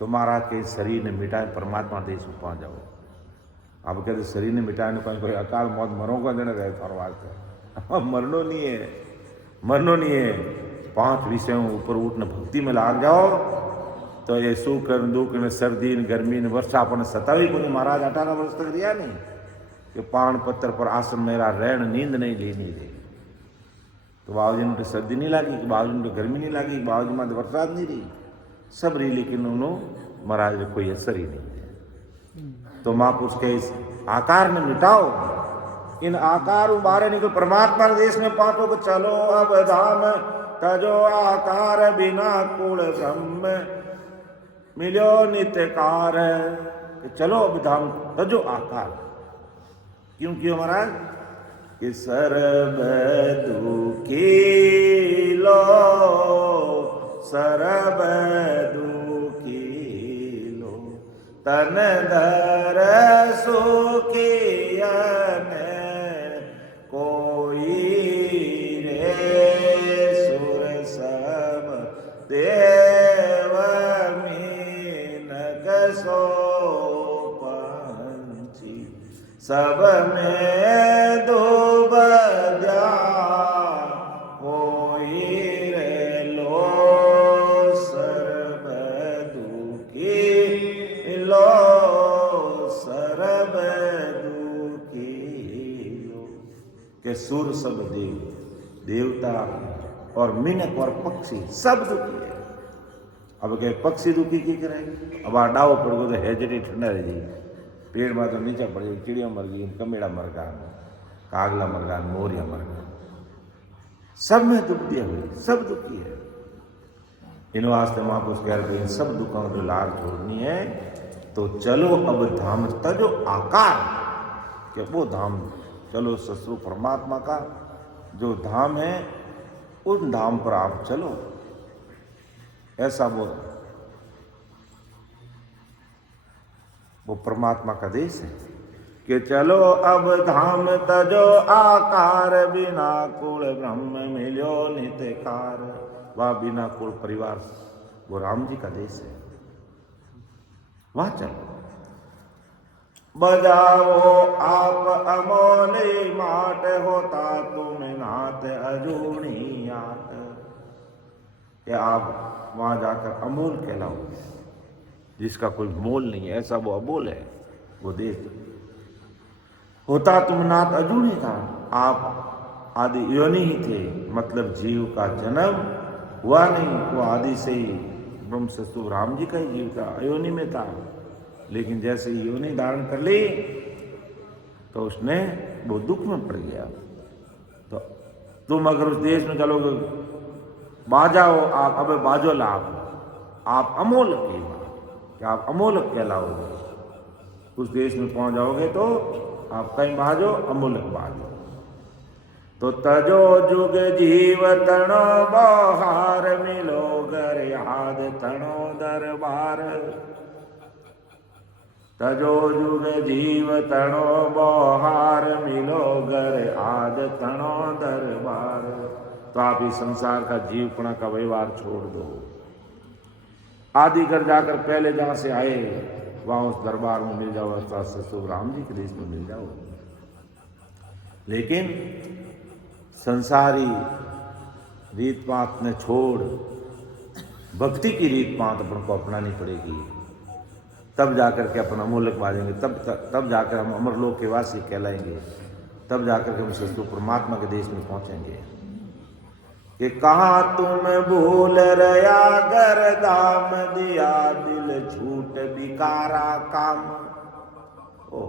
तुम्हारा के शरीर ने मिटाए परमात्मा देश में पहुंच जाओ। अब कहते शरीर ने मिटाए कोई अकाल मौत मरोगा देने रहे थारो वास्ते, मरनो नहीं है, मरनो नहीं है। 5 विषयों ऊपर उठने भक्ति में लाग जाओ तो ये सुख दुख ने सर्दी ने गर्मी ने वर्षा अपने सतावी को नहीं। महाराज 18 वर्ष तक दिया नहीं कि पान पत्थर पर आसन मेरा रहन नींद नहीं लेनी दे। तो बाबूजी ने सर्दी नहीं लगी, कि बाबूजी ने गर्मी नहीं लगी, बाबूजी में बरसात नहीं रही, सब रही, लेकिन उन्होंने महाराज ने कोई असर ही नहीं दिया। तो महापुरुष के इस आकार में मिटाओ, इन आकार उबारे निकल परमात्मा देश में पाटो को चलो अब धाम तजो आकार, बिना कुल ब्रह्म मिलो नित्यकार। चलो अब धाम तजो आकार। क्यों क्यों महाराज? कि सर्व दुखी लो, सर्व दुखी लो, तन धर सुखियन कोई रे, सुर सब देव मीनक सोपंची, सब में दुबद्या होई रे लो, सर्व दुखी लो, सर्व दुखी लो। के सुर सब देव, देवता और मिनक और पक्षी सब दुखी है। अब क्या पक्षी दुखी की करेंगे? अब डाव पड़ गो तो हेजड़ी ठंडा रह जाएगी, पेड़ में तो नीचे पड़ गई, चिड़िया मर गई, कमेड़ा मर गया, कागला मर गया, मोरिया मर गया, सब में दुख दिया हुई, सब दुखी है। इन वास्ते महापुरुष कह रहे इन सब दुखों को लार छोड़नी है तो चलो अब धाम तजो आकार, कि वो धाम चलो ससुर परमात्मा का जो धाम है उन धाम पर आप चलो, ऐसा वो परमात्मा का देश है कि चलो अब धाम तजो आकार, बिना कुल ब्रह्म मिलो नितकार। वह बिना कुल परिवार, वो राम जी का देश है, वहां चलो। बजाओ आप अमोले माट, होता तुम नाथ अजूनी आट। कि आप वहां जाकर अमोल कहलाओ, जिसका कोई मोल नहीं है, ऐसा वो अमोल है वो देश। होता तुम नाथ अजूनी था, आप आदि योनि ही थे, मतलब जीव का जन्म हुआ नहीं, वो आदि से ही ब्रह्म सस्तु राम जी का ही जीव था, अयोनि में था। लेकिन जैसे योनि धारण कर ली तो उसने वो दुख में पड़ गया। तो तुम अगर उस देश में चलोगे, बाजाओ आप, अब बाजो लाभ, आप अमोल की बात कि आप अमोलक कहलाओगे। उस देश में पहुंच जाओगे तो आप कहीं बाजो, अमोलक बाजो। तो तजो जुग जीव तणो बहार, मिलो गर याद तणो दरबार। तजो जुग जीव तणो बहार, मिलो गर आद तणो दरबार। तो आप इस संसार का जीवपना का व्यवहार छोड़ दो, आदि घर जाकर पहले जहां से आए वहां उस दरबार में मिल जाओ, अर्थात ससुर राम जी के देश में मिल जाओ। लेकिन संसारी रीत पात ने छोड़ भक्ति की रीत पात अपन को अपनानी पड़ेगी, तब जाकर के अपन अमोलक बाजेंगे, तब जाकर हम अमरलोक के वासी कहलाएंगे, तब जाकर के हम ससुर परमात्मा के देश में पहुंचेंगे। कि कहाँ तुम भूल रया गर दाम, दिया दिल झूठ बिकारा काम। ओ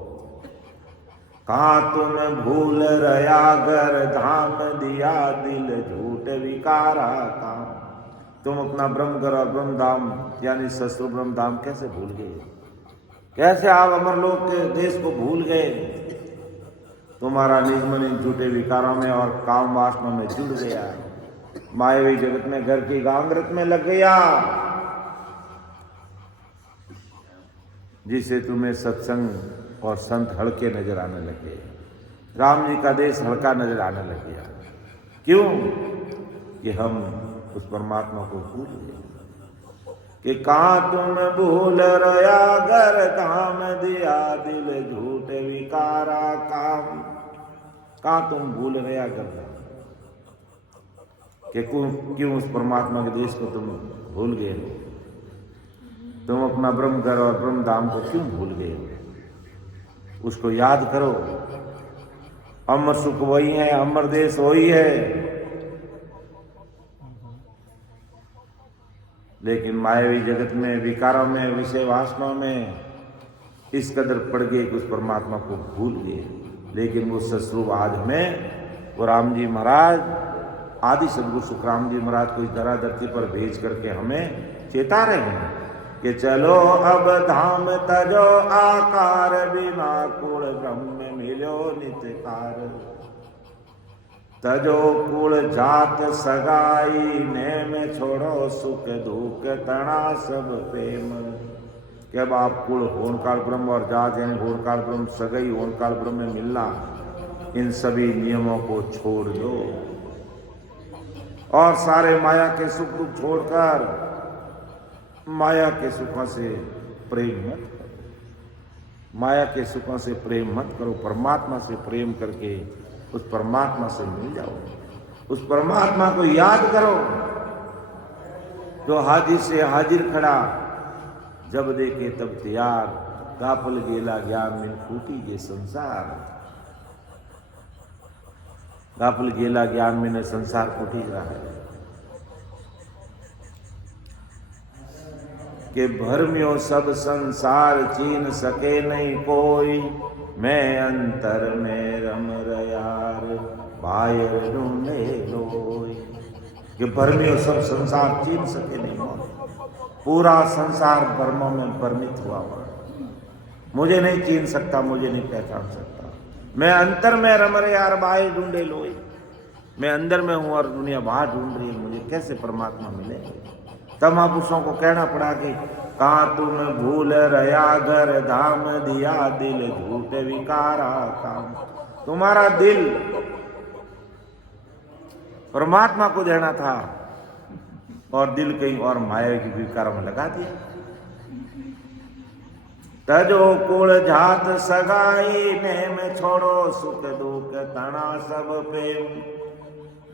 कहाँ तुम भूल रया गर धाम, दिया दिल झूठ विकारा काम। तुम अपना ब्रह्म घर और ब्रह्म धाम यानी ससुर ब्रह्म धाम कैसे भूल गए? कैसे आप अमरलोक के देश को भूल गए? तुम्हारा निज मन इन झूठे विकारों में और काम वासना में जुड़ गया, मायावी जगत में घर की गांगरत में लग गया, जिससे तुम्हें सत्संग और संत हल्के नजर आने लगे। राम जी का देश हल्का नजर आने लग गया। क्यों? कि हम उस परमात्मा को भूल गए। कि कहाँ तुम भूल रया घर धाम, दिया दिल झूठ विकारा काम। कहाँ तुम भूल रया घर, कि क्यों उस परमात्मा के देश को तुम भूल गए हो? तुम अपना ब्रह्म घर और ब्रह्म धाम को क्यों भूल गए हो? उसको याद करो। अमर सुख वही है, अमर देश वही है। लेकिन मायावी जगत में, विकारों में, विषय वासनाओं में इस कदर पड़ गए कि उस परमात्मा को भूल गए। लेकिन वो सस्वरूप आज हमें, वो राम जी महाराज, आदि सदगुरु सुखराम जी महाराज को इस धरा धरती पर भेज करके हमें चेता रहे हैं कि चलो अब धाम तजो आकार, बिना कुल ब्रह्म मिलो नितकार। तजो कुल जात सगाई, नेम छोड़ो सुख दुख तना सब प्रेम। कि अब आप कुल होनकाल ब्रह्म और जात यानी होनकाल ब्रह्म, सगाई होनकाल ब्रह्म में मिलना, इन सभी नियमों को छोड़ दो और सारे माया के सुख दुख छोड़कर माया के सुखों से प्रेम मत करो। माया के सुखों से प्रेम मत करो, परमात्मा से प्रेम करके उस परमात्मा से मिल जाओ। उस परमात्मा को याद करो जो हाजिर से हाजिर खड़ा, जब देखे तब तैयार, गाफल गेला ज्ञान में फूटी ये संसार। गाफल गेला ज्ञान में न संसार फूटी रहा है कि भरम्यो सब संसार, चीन सके नहीं कोई। मैं अंतर में रम रयार, बाहर ढूंढे लोई। कि भरम्यो सब संसार, चीन सके नहीं कोई। पूरा संसार भ्रमों में भ्रमित हुआ हुआ, मुझे नहीं चीन सकता, मुझे नहीं पहचान सकता। मैं अंतर में रम रयार, बाहर ढूंढे लोई। मैं अंदर में हूँ और दुनिया बाहर ढूंढ रही है, मुझे कैसे परमात्मा मिले। तब महापुरुषों को कहना पड़ा कि कहाँ तुम भूल रया घर धाम दिया दिल झूठ विकारा काम। तुम्हारा दिल परमात्मा को देना था और दिल कहीं और माया की विकारों में लगा दिया। तजो कुल जात सगाई नेम छोड़ो सुख दुख तना सब प्रेम।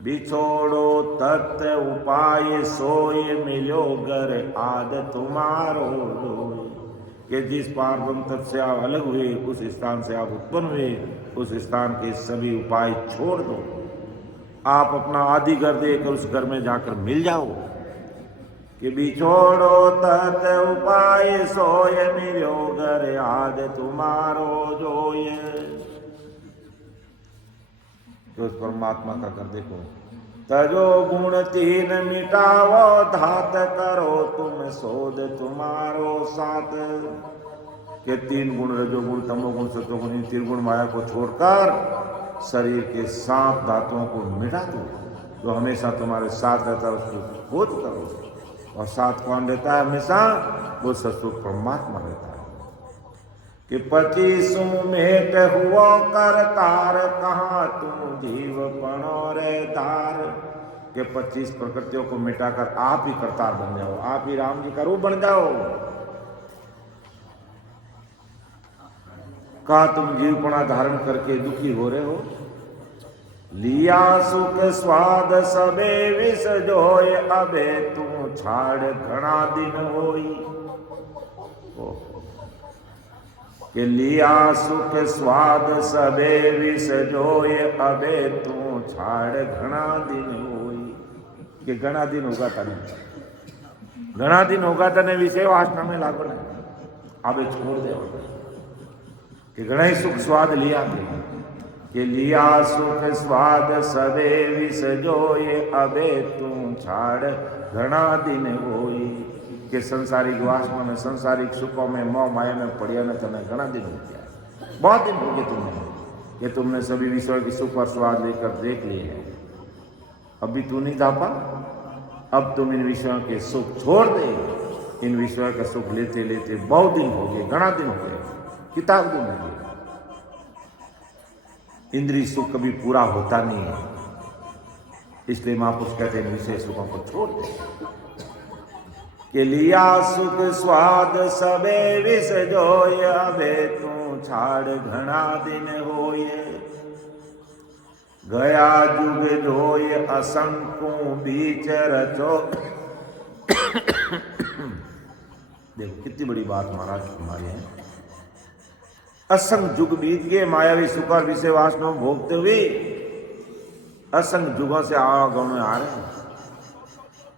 बिछोड़ो तत् उपाय सोय मिलो घर आद तुम्हारो जोय। कि जिस पार ब्रह्म तत्व से आप अलग हुए, उस स्थान से आप उत्पन्न हुए, उस स्थान के सभी उपाय छोड़ दो। आप अपना आदि घर देकर उस घर में जाकर मिल जाओ। कि बिछोड़ो तत् उपाय सोय मिलो घर आद तुम्हारो जोय। तो उस परमात्मा का कर देखो। तजो गुण तीन मिटावो धात करो तुम शोध तुम्हारो साथ। के तीन गुण रजोगुण तमोगुण सत्वगुण इन तीन गुण माया को छोड़कर शरीर के 7 धातुओं को मिटा दो। जो हमेशा तुम्हारे साथ रहता है उसको खोज करो। और साथ कौन रहता है हमेशा? वो सत्सुख परमात्मा रहता है। कि 25 मेट हुआ करतार कहाँ तुम जीव पणो रे तार। के 25 प्रकृतियों को मिटाकर आप ही करतार बन जाओ, आप ही राम जी का रूप बन जाओ। कहा तुम जीवपणा धारण करके दुखी हो रहे हो। लिया सुख स्वाद सबे विष जोय अबे तू छाड़ घना दिन होई। कि लिया सुख स्वाद सबे विष जोय अबे तू छाड़ घना दिन होई। कि घना दिन होगा तने, घना दिन होगा तने विषय वासना में लागो नहीं। अबे छोड़ दे। कि घना ही सुख स्वाद लिया कि लिया सुख स्वाद सबे विष जोय अबे तू छाड़ घना दिन होई। कि संसारिक वासना में, संसारिक सुखों में, मोह माया में पड़िया ने तने घना दिन हो गया। बहुत दिन हो गए तुम्हें कि तुमने सभी विषयों की सुख और स्वाद लेकर देख लिए हैं। अभी तू नहीं था पा। अब तुम इन विषयों के सुख छोड़ दे। इन विषयों का सुख लेते लेते बहुत दिन हो गए, घना दिन हो गए, किताब दिन हो गए। इंद्रिय सुख कभी पूरा होता नहीं है, इसलिए महापुरुष कहते हैं विषय सुखों को छोड़ दे। कि लिया सुख स्वाद सबे विष जोय अबे तू छाड़ घना दिन होए। गया जुग जोय असंको बीच रचो। देखो कितनी बड़ी बात महाराज हमारे हैं। असंग जुग बीत गए मायावी सुख और विषय वासना भोगते हुए। असंग जुगों से आवागमन में आ रहे हैं।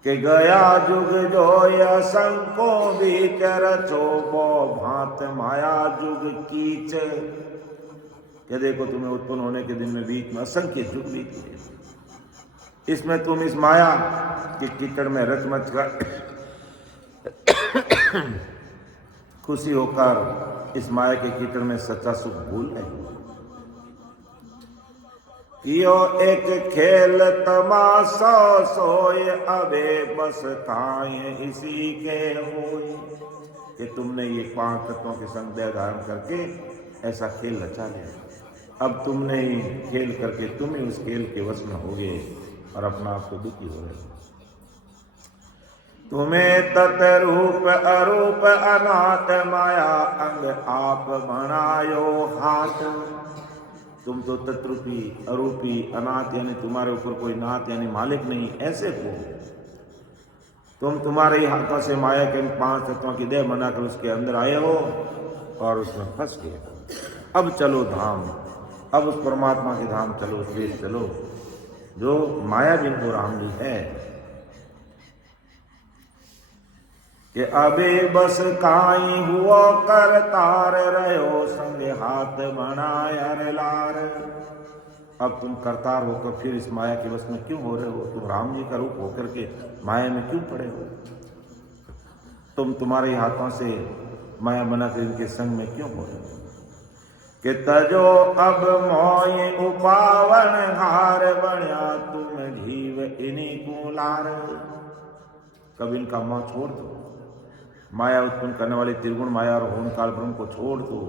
कि गया जुग जोय असंको बीच रचो बो भांत माया जुग कीच। क्या देखो तुम्हें उत्पन्न होने के दिन में बीच में असंख्य जुग बीत गए। इसमें तुम इस माया के कीचड़ में रच मच कर खुशी होकर इस माया के कीचड़ में सच्चा सुख भूल गए। यो एक खेल तमाशा सोए अबे बस काए इसी के होए। कि तुमने ये 5 तत्वों के संग देह धारण करके ऐसा खेल रचा लिया। अब तुमने ही खेल करके तुम ही उस खेल के वश में हो गए और अपना आप को दुखी हो रहे। तुम्हें तत् रूप अरूप अनाथ माया अंग आप बनायो हाथ। तुम तो तत्रूपी अरूपी अनाथ यानी तुम्हारे ऊपर कोई नाथ यानी मालिक नहीं, ऐसे हो तुम। तुम्हारे ही हाथों से माया के 5 तत्वों की देह बनाकर उसके अंदर आए हो और उसमें फंस गए हो। अब चलो धाम, अब उस परमात्मा के धाम चलो, उस देश चलो जो माया जिनको राम जी है। कि अबे बस काई हुआ कर तार रहो संग हाथ बनाया रे लार। अब तुम करतार होकर फिर इस माया के वश में क्यों हो रहे हो? तुम राम जी का रूप होकर के माया में क्यों पड़े हो? तुम तुम्हारे हाथों से माया बनाकर इनके संग में क्यों हो रहे हो? कि तजो अब मोय उपावन हार बण्या तुम जीव इन्हीं को लार। कब इनका मोह छोड़ दो, माया उत्पन्न करने वाली त्रिगुण माया और होम काल ब्रह्म को छोड़ दो।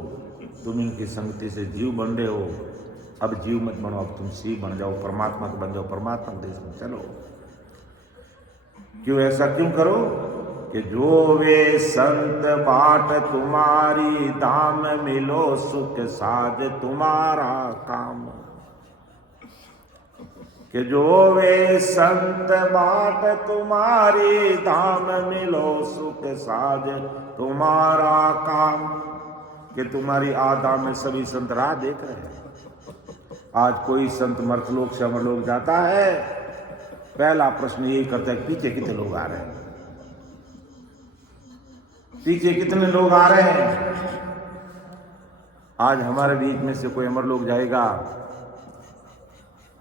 तुम इनकी संगति से जीव बन रहे हो, अब जीव मत बनो, अब तुम शिव बन जाओ, परमात्मा को बन जाओ, परमात्मा के देश में चलो। क्यों ऐसा क्यों करो कि जो वे संत बाट तुम्हारी धाम मिलो सुख साज तुम्हारा काम। कि जो वे संत बाट तुम्हारी धाम मिलो सुख साज तुम्हारा काम। कि तुम्हारी आधा में सभी संत राह देख रहे हैं। आज कोई संत मर्तलोक से अमरलोक जाता है, पहला प्रश्न यही करता है पीछे कितने लोग आ रहे हैं, पीछे कितने लोग आ रहे हैं। आज हमारे बीच में से कोई अमरलोक जाएगा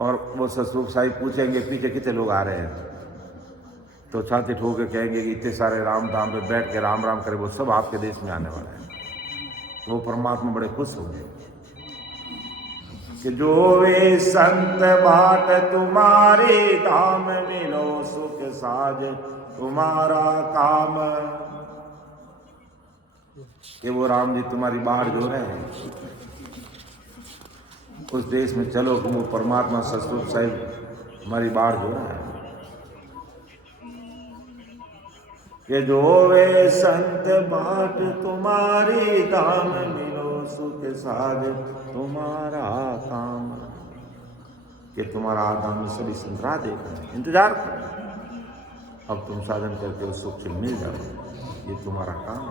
और वो ससुर साहिब पूछेंगे पीछे कितने लोग आ रहे हैं, तो छाती ठोक के कहेंगे कि इतने सारे राम धाम पे बैठ के राम राम करे, वो सब आपके देश में आने वाले हैं। वो परमात्मा बड़े खुश होंगे कि जो वे संत बाट तुम्हारी धाम मिलो सुख साज तुम्हारा काम। कि वो राम जी तुम्हारी बाहर जो रहे हैं उस देश में चलो कि वो परमात्मा सतगुरु साहिब हमारी बाहर जो रहे हैं। कि जो वे संत बाट तुम्हारी धाम मिलो सुख साज तुम्हारा काम। कि तुम्हारा आधाम में सभी संतरा देख रहे हैं, इंतजार कर, अब तुम साधन करके उस सुख से मिल जाओ, ये तुम्हारा काम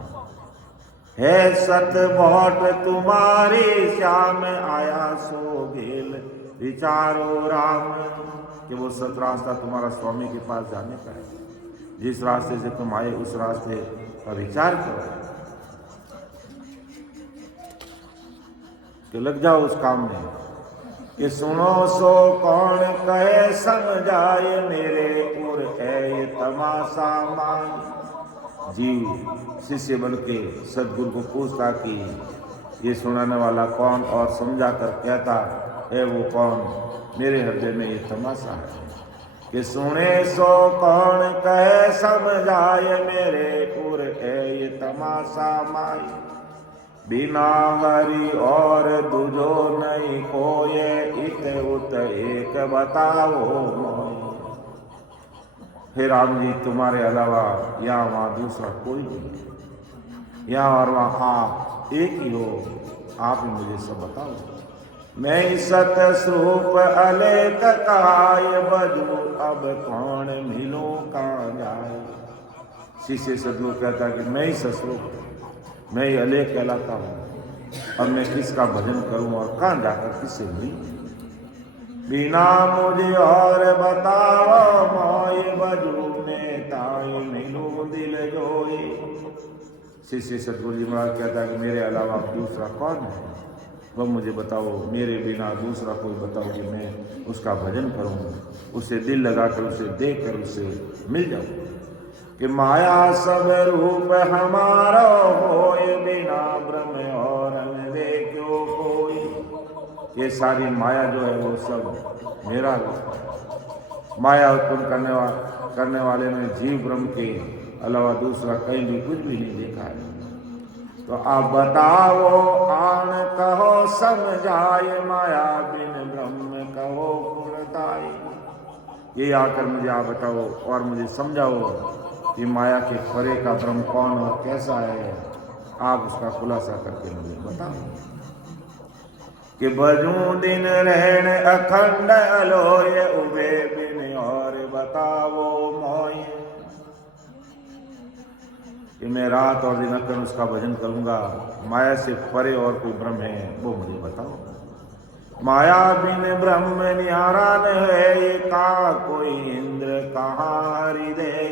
है। सत बाट तुम्हारी श्याम आया सो गेल विचारो राम। कि वो सत रास्ता तुम्हारा स्वामी के पास जाने का है, जिस रास्ते से तुम आए उस रास्ते का विचार करो कि लग जाओ उस काम में। कि सुनो सो कौन कहे समझाए मेरे उर है ये तमाशा मान। जीव शिष्य बन के सदगुरु को पूछता कि ये सुनाने वाला कौन, और समझा कर कहता है वो कौन, मेरे हृदय में ये तमाशा है। कि सुने सो कौन कहे समझाए मेरे उर है ये तमाशा माई। बिना हरि और दूजो नहीं कोई, इत उत एक बताओ मोई। हे राम जी तुम्हारे अलावा यहाँ वहाँ दूसरा कोई नहीं, यहाँ और वहाँ आप एक ही हो, आप ही मुझे सब बताओ। मैं सत स्वरूप अलेख काय बजू, अब कौन मिलो कहाँ जाए। शिष्य सदगुरु कहता कि मैं ही सतस्वरूप, मैं ही अलेख कहलाता हूँ, अब मैं किसका भजन करूँ और कहाँ जाकर किससे मिलूँ। बिना मुझे और बताओ मोय बजू में ताई मिलूँ दिल जोई। शिष्य सतगुरु जी महाराज कहता कि मेरे अलावा दूसरा कौन है, वह मुझे बताओ, मेरे बिना दूसरा कोई बताओ कि मैं उसका भजन करूं, उसे दिल लगाकर उसे देख कर उससे मिल जाऊं। कि माया सब रूप हमारा होए, बिना ब्रह्म और देखो कोई। ये सारी माया जो है वो सब मेरा माया उत्पन्न करने वाले ने जीव ब्रह्म के अलावा दूसरा कहीं भी कुछ भी नहीं देखा है। तो आप बताओ आन कहो समझाए, माया बिन ब्रह्म कहो गुणताई। ये आकर मुझे आप बताओ और मुझे समझाओ कि माया के परे का ब्रह्म कौन और कैसा है, आप उसका खुलासा करके मुझे बताओ। कि बजूं दिन रहन अखंड अलोय, उबे बिन और बताओ मोय। कि मैं रात और दिन अखंड उसका भजन करूंगा, माया से परे और कोई ब्रह्म है वो मुझे बताओ। माया बिन ब्रह्म न्यारा न है, ये का कोई इंद्र कहाँ हृदय।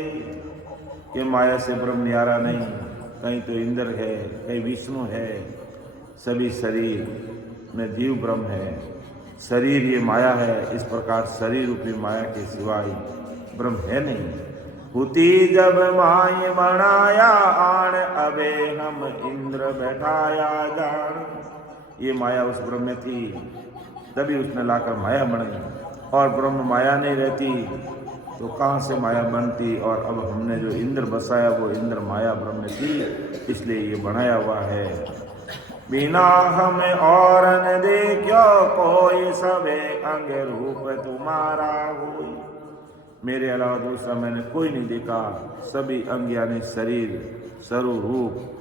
कि माया से ब्रह्म न्यारा नहीं, कहीं तो इंद्र है, कहीं विष्णु है, सभी शरीर में जीव ब्रह्म है, शरीर ये माया है। इस प्रकार शरीर रूपी माया के सिवाय ब्रह्म है नहीं। हुती जब माय बनाया आण, अबे हम इंद्र बैठाया जान। ये माया उस ब्रह्म में थी, तभी उसने लाकर माया बन गई। और ब्रह्म माया नहीं रहती तो कहाँ से माया बनती। और अब हमने जो इंद्र बसाया वो इंद्र माया ब्रह्म में थी, इसलिए ये बनाया हुआ है। बिना हमें और न देखो कोई, सबे अंग रूप तुम्हारा होई। मेरे अलावा दूसरा मैंने कोई नहीं देखा, सभी अंग यानी शरीर, स्वरूप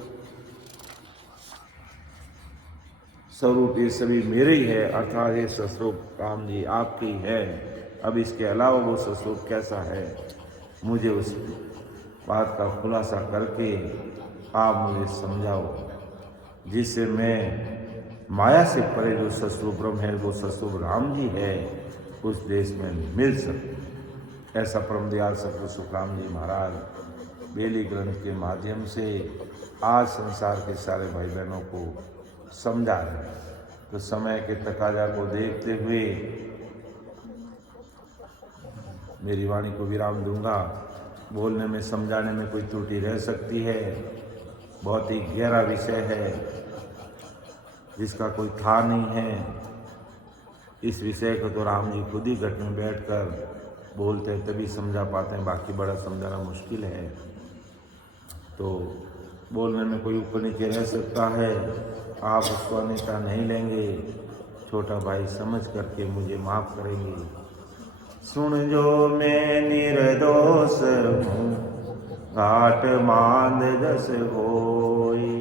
स्वरूप ये सभी मेरे ही है, अर्थात ये स्वरूप राम जी आपके ही है। अब इसके अलावा वो स्वरूप कैसा है, मुझे उस बात का खुलासा करके आप मुझे समझाओ, जिससे मैं माया से परे जो स्वरूप ब्रह्म है, वो स्वरूप राम जी है, उस देश में मिल सकते। ऐसा परम दयाल सतगुरु सुखराम जी महाराज बेली ग्रंथ के माध्यम से आज संसार के सारे भाई बहनों को समझा रहे हैं। तो समय के तकाजा को देखते हुए मेरी वाणी को विराम दूंगा। बोलने में समझाने में कोई त्रुटि रह सकती है, बहुत ही गहरा विषय है जिसका कोई था नहीं है। इस विषय को तो राम जी खुद ही घट में बैठकर बोलते हैं तभी समझा पाते हैं, बाकी बड़ा समझाना मुश्किल है। तो बोलने में कोई ऊपर नीचे रह सकता है, आप उसको अनिष्टा नहीं लेंगे, छोटा भाई समझ करके मुझे माफ़ करेंगे। सुन जो मैं निर्दोष हूँ, घाट मांद जस होई,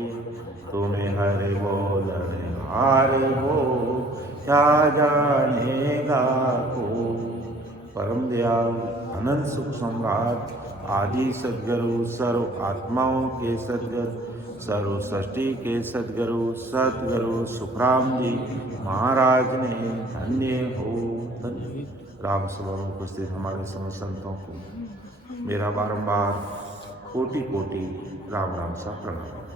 तुम्हें हर बोलन हार हो, क्या जानेगा को। परम दयाल अनंत सुख सम्राट आदि सद्गुरु, सर्व आत्माओं के सद्गुरु, सर्व सृष्टि के सद्गुरु सुखराम जी महाराज ने धन्य हो धन्य। राम सभा में उपस्थित हमारे समस्त संतों को मेरा बारंबार कोटि कोटि राम राम सा प्रणाम।